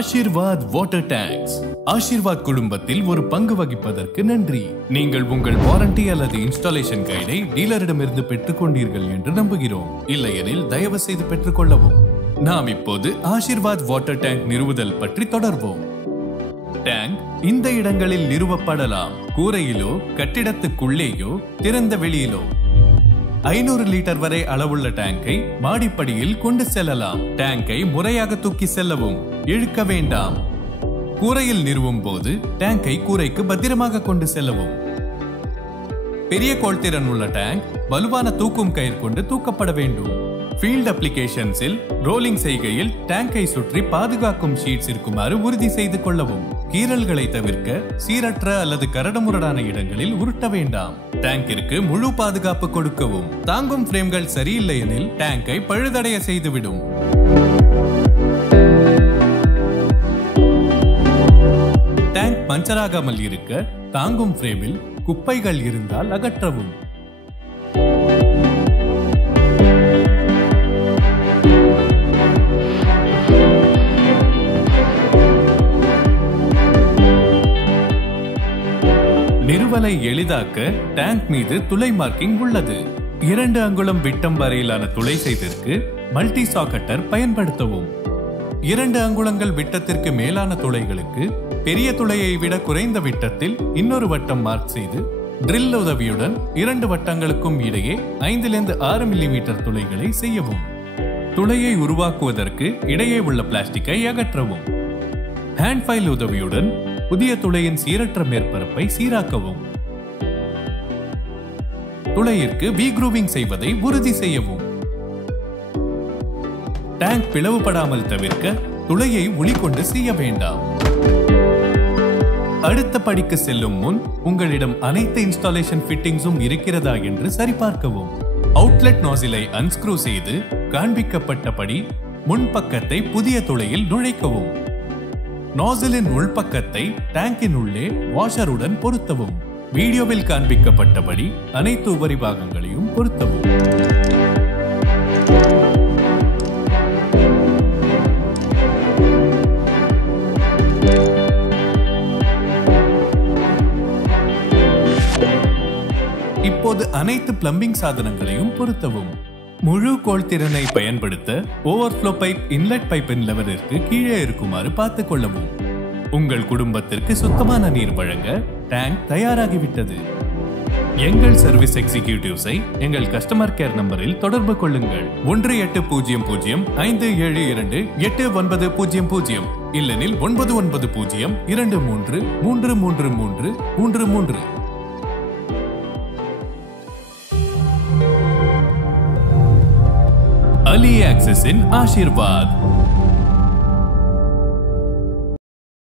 Aashirvaad water tanks. Aashirvaad குடும்பத்தில் ஒரு பங்கு வகிப்பதற்கு நன்றி. நீங்கள் உங்கள் வாரண்டி அல்லது இன்ஸ்டாலேஷன் கைடை டீலரிடமிருந்து பெற்றுக் கொண்டீர்கள் என்று நம்புகிறோம். இல்லையெனில் தயவு செய்து பெற்றுக்கொள்ளவும். நாம் இப்போது ஆஷிர்வாத் வாட்டர் டேங்க் நிறுவுதல் பற்றி தொடர்வோம். டேங்க் இந்த இடங்களில் நிறுவப்படலாம். கூரையிலோ, கட்டிடத்துக்குள்ளேயோ, திறந்த வெளியிலோ. 500 லிட்டர் வரை அளவுள்ள டேங்கை மாடிப்படியில் கொண்டு செல்லலாம். டேங்கை முறையாக தூக்கி செல்லவும். இழுக்க வேண்டாம். கூரையில் நிறுவும் போது டேங்கை கூரைக்கு பத்திரமாக கொண்டு செல்லவும். பெரிய கோள்திறன் உள்ள டேங்க் வலுவான தூக்கும் கயிறு கொண்டு தூக்கப்பட வேண்டும். ஃபீல்ட் அப்ளிகேஷன்ஸில் ரோலிங் செய்கையில் டேங்கை சுற்றி பாதுகாக்கும் ஷீட்ஸ் இருக்குமாறு உறுதி செய்து கொள்ளவும். கீறல்களை தவிர்க்க சீரற்ற அல்லது கரடுமுரடான இடங்களில் உருட்ட வேண்டாம். டேங்கிற்கு முழு பாதுகாப்பு கொடுக்கவும். தாங்கும் பிரேம்கள் சரியில்லை எனில் டேங்கை பழுதடைய செய்துவிடும். டேங்க் பஞ்சராகாமல் இருக்க தாங்கும் பிரேமில் குப்பைகள் இருந்தால் அகற்றவும். நிறுவலை எளிதாக்க டேங்க் மீது துளை மார்க்கிங் உள்ளது. 2 அங்குலம் விட்டம் வரையிலான துளை செய்ததற்கு மல்டி சாக்கெட்டர் பயன்படுத்தவும். 2 அங்குலங்கள் விட்டத்திற்கு மேலான துளைகளுக்கு பெரிய துளையை விட குறைந்த விட்டத்தில் இன்னொரு வட்டம் மார்க் செய்து ட்ரில் உதவியுடன் 2 வட்டங்களுக்கும் இடையே 5 to 6 மில்லிமீட்டர் துளைகளை செய்யவும். துளையை உருவாக்குவதற்கு இடையே உள்ள பிளாஸ்டிக்கை அகற்றவும். ஹேண்ட் ஃபைல் உதவியுடன் புதிய துளையின் சீரற்ற மேற்பரப்பை சீராக்கவும். துளையிற்கு வி க்ரூவிங் செய்வதை உறுதி செய்யவும். டேங்க் பிளவுபடாமல் தவிர்க்க துளையை உளி கொண்டு செய்ய வேண்டாம். அடுத்த படிக்கு செல்லும் முன் உங்களிடம் அனைத்து இன்ஸ்டாலேஷன் ஃபிட்டிங்ஸும் இருக்கிறதா என்று சரிபார்க்கவும். அவுட்லெட் நாசிலை அன்ஸ்க்ரூ செய்து காண்பிக்கப்பட்டபடி முன்பக்கத்தை புதிய துளையில் நுழைக்கவும். நாசிலின் உள்பக்கத்தை டேங்கின் உள்ளே வாஷருடன் பொருத்தவும். வீடியோவில் காண்பிக்கப்பட்டபடி அனைத்து உபரி பாகங்களையும் பொருத்தவும். இப்போது அனைத்து பிளம்பிங் சாதனங்களையும் பொருத்தவும். முழு கோள்திறனை பயன்படுத்த ஓவர்ஃப்ளோ பைப் இன்லெட் பைப்பின் லெவலிற்கு கீழே இருக்குமாறு பார்த்துக் கொள்ளவும். உங்கள் குடும்பத்திற்கு சுத்தமான நீர் வழங்க டேங்க் தயாராகிவிட்டது. எங்கள் சர்வீஸ் எக்ஸிகியூட்டிவ்ஸை எங்கள் கஸ்டமர் கேர் நம்பரில் தொடர்பு கொள்ளுங்கள். 1800-572-8900 இல்லெனில் 9902333333. அலி ஆக்சஸின் ஆஷிர்வாத்.